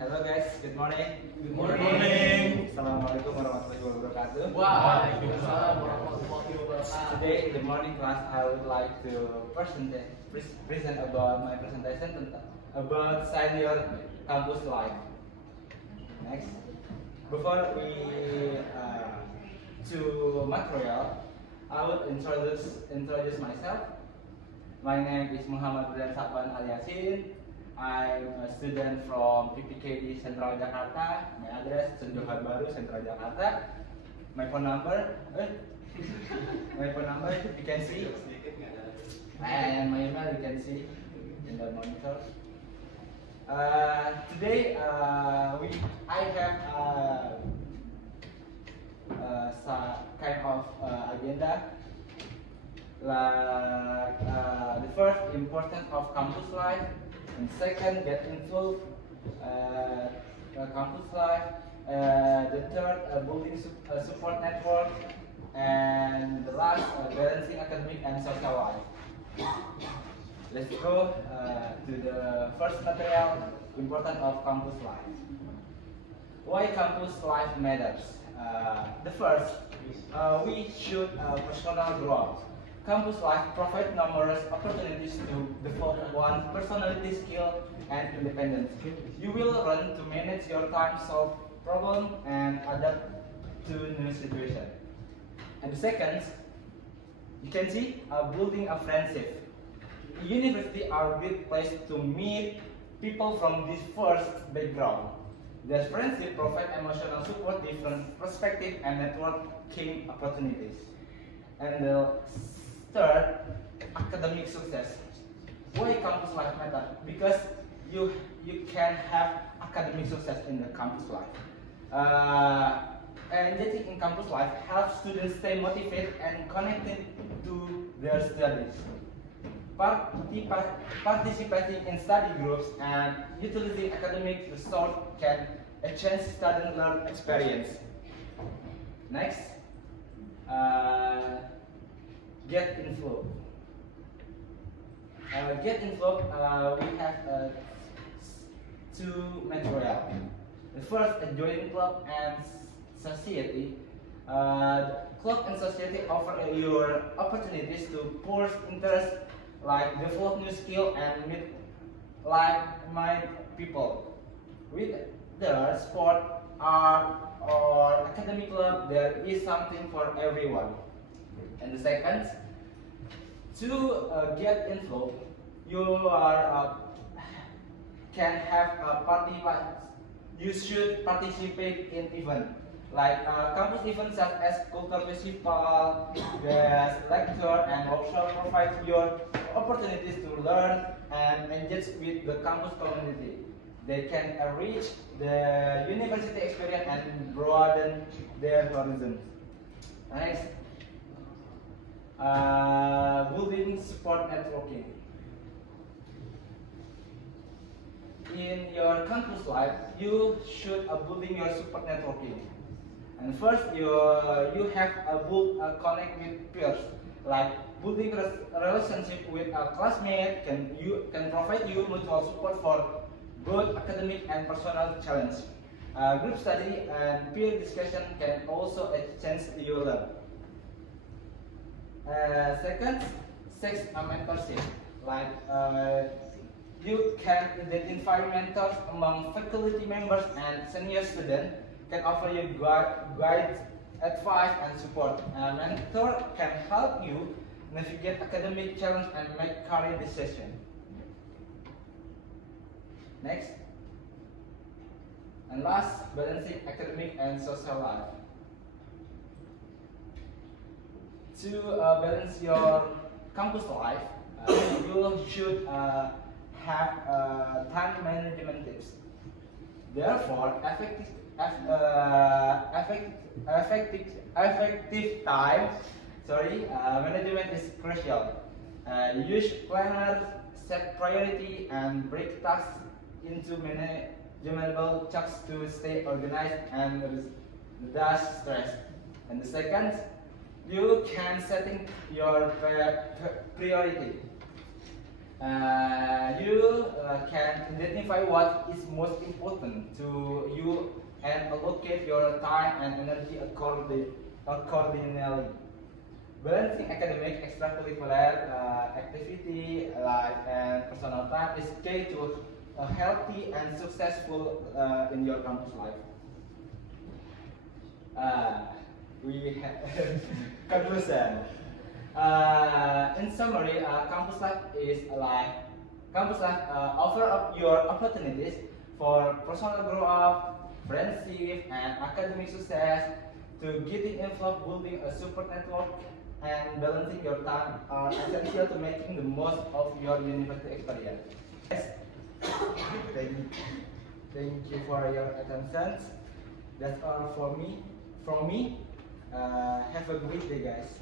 Hello guys, good morning. Good morning. Assalamualaikum warahmatullahi wabarakatuh. Waalaikumsalam warahmatullahi wabarakatuh. Today in the morning class, I would like to present about my presentation about senior campus life. Next, before we to material, I would introduce myself. My name is Muhammad Brian Sakban Aliasin. I'm a student from PPKD Sentral Jakarta. My address Johar Baru, Sentral Jakarta. My phone number, you can see, and my email you can see in the monitor. Today I have some kind of agenda. Like the first, important of campus life, and second, get involved campus life, the third, building support network, and the last, balancing academic and social life. Let's go to the first material, important of campus life. Why campus life matters? The first, we should personal growth. Campus life provides numerous opportunities to develop one's personality, skill, and independence. You will learn to manage your time, solve problems, and adapt to new situations. And the second, you can see building a friendship. University are a good place to meet people from diverse background. Their friendship provide emotional support, different perspective, and networking opportunities. And the third, academic success. Why campus life matter? Because you can have academic success in the campus life. Engaging in campus life helps students stay motivated and connected to their studies. Participating in study groups and utilizing academic resources can enhance student learning experience. Next, get involved. We have two material. The first, join club and society. Club and society offer your opportunities to pursue interest, like develop new skill and meet like-minded people. With the sport, art, or academic club, there is something for everyone. And the second, to get involved, you can have a party. You should participate in events like campus events such as cultural festival, guest lecture, and workshop provide your opportunities to learn and engage with the campus community. They can enrich the university experience and broaden their horizons. Next, building support networking. In your campus life, you should building your support networking. And first, you have connect with peers, like building relationship with a classmate can provide you mutual support for both academic and personal challenge. Group study and peer discussion can also exchange you learn. Second, sex mentorship. Like you can identify mentors among faculty members and senior students can offer you guide, advice, and support. A mentor can help you navigate academic challenge and make career decisions. Next, and last, balancing academic and social life. To balance your campus life, you should have time management tips. Therefore, effective time management is crucial. Use planners, set priority, and break tasks into manageable chunks to stay organized and reduce stress. And the second, you can setting your priority. You can identify what is most important to you and allocate your time and energy accordingly. Balancing academic, extracurricular activity, life, and personal time is key to a healthy and successful in your campus life. We have conclusion. In summary, campus life is alive. Campus life offer up your opportunities for personal growth, friendship, and academic success. To getting involved, building a support network, and balancing your time are essential to making the most of your university experience. Yes. Thank you for your attention. That's all for me. From me. Have a great day, guys.